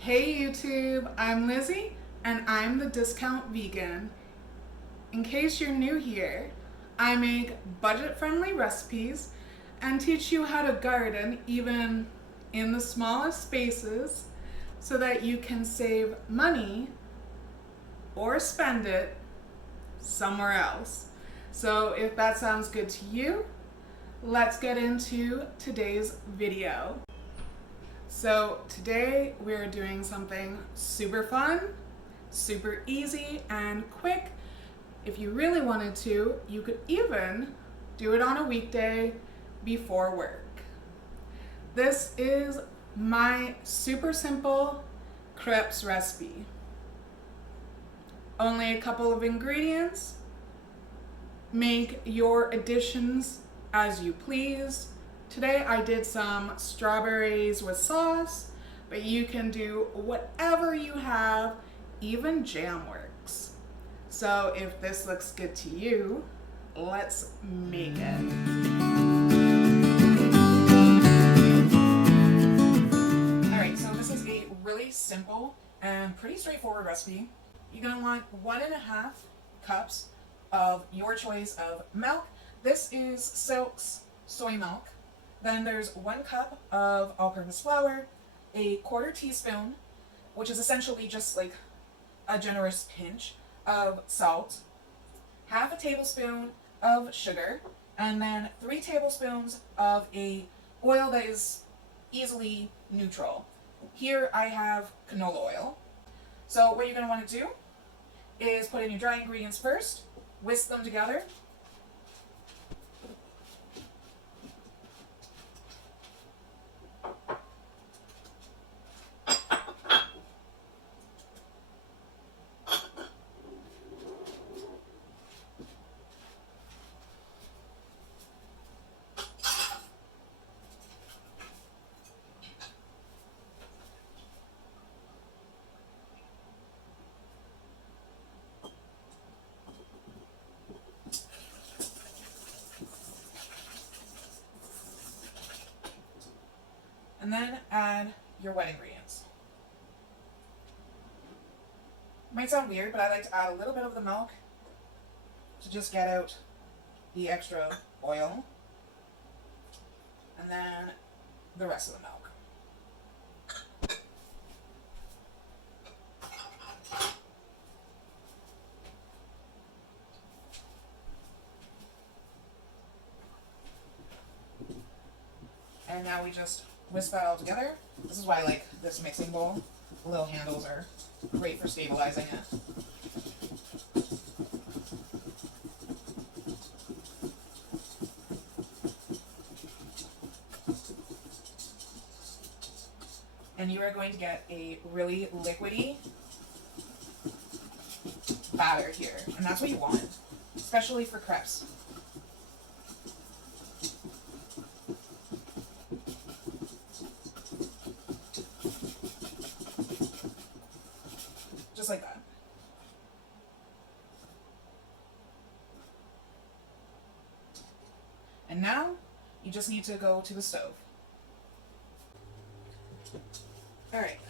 Hey YouTube, I'm Lizzie and I'm the Discount Vegan. In case you're new here, I make budget-friendly recipes and teach you how to garden even in the smallest spaces so that you can save money or spend it somewhere else. So if that sounds good to you, let's get into today's video. So today we're doing something super fun, super easy and quick. If you really wanted to, you could even do it on a weekday before work. This is my super simple crepes recipe. Only a couple of ingredients. Make your additions as you please. Today I did some strawberries with sauce, but you can do whatever you have, even jam works. So if this looks good to you, let's make it. Alright, so this is a really simple and pretty straightforward recipe. You're going to want 1.5 cups of your choice of milk. This is Silk's soy milk. Then there's 1 cup of all-purpose flour, a 1/4 teaspoon, which is essentially just like a generous pinch of salt, 1/2 tablespoon of sugar, and then 3 tablespoons of a oil that is easily neutral. Here I have canola oil. So what you're going to want to do is put in your dry ingredients first, whisk them together. And then add your wet ingredients. Might sound weird, but I like to add a little bit of the milk to just get out the extra oil, and then the rest of the milk. And now we just whisk that all together. This is why I like this mixing bowl. The little handles are great for stabilizing it. And you are going to get a really liquidy batter here. And that's what you want, especially for crepes. Just like that. And now you just need to go to the stove. Alright.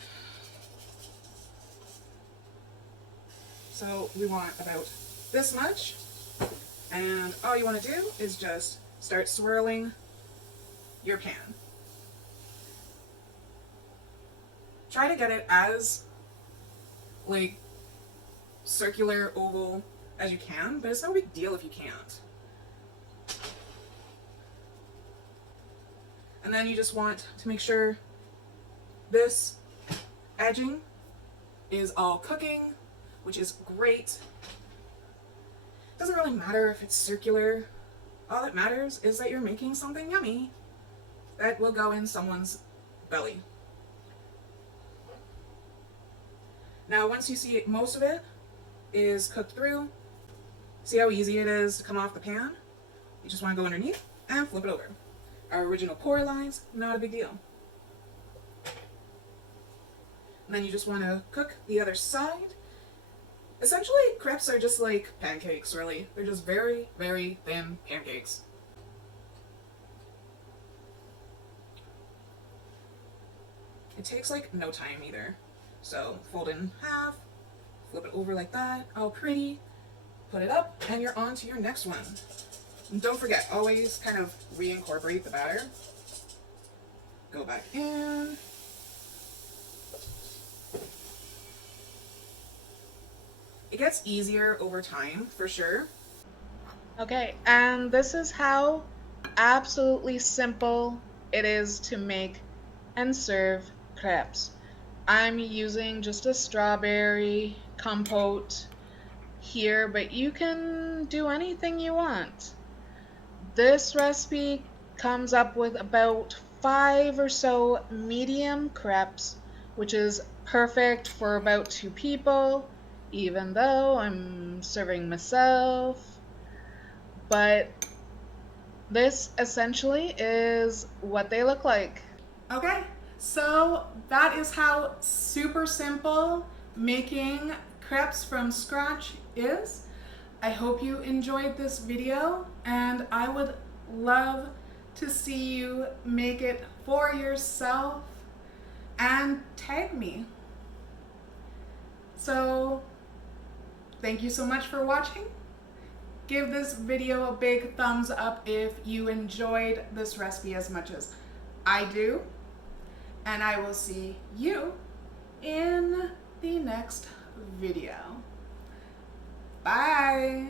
So we want about this much, and all you want to do is just start swirling your pan. Try to get it as like circular, oval as you can, but it's no big deal if you can't. And then you just want to make sure this edging is all cooking, which is great. Doesn't really matter if it's circular. All that matters is that you're making something yummy that will go in someone's belly. Now, once you see most of it is cooked through, see how easy it is to come off the pan? You just want to go underneath and flip it over. Our original pour lines, not a big deal. And then you just want to cook the other side. Essentially, crepes are just like pancakes, really. They're just very, very thin pancakes. It takes like no time either. So fold it in half, flip it over like that, all pretty, put it up, and you're on to your next one. And don't forget, always kind of reincorporate the batter. Go back in. It gets easier over time, for sure. Okay, and this is how absolutely simple it is to make and serve crepes. I'm using just a strawberry compote here, but you can do anything you want. This recipe comes up with about 5 or so medium crepes, which is perfect for about 2 people, even though I'm serving myself. But this essentially is what they look like. Okay, so that is how super simple making crepes from scratch is. I hope you enjoyed this video, and I would love to see you make it for yourself and tag me. So thank you so much for watching. Give this video a big thumbs up if you enjoyed this recipe as much as I do. And I will see you in the next video. Bye.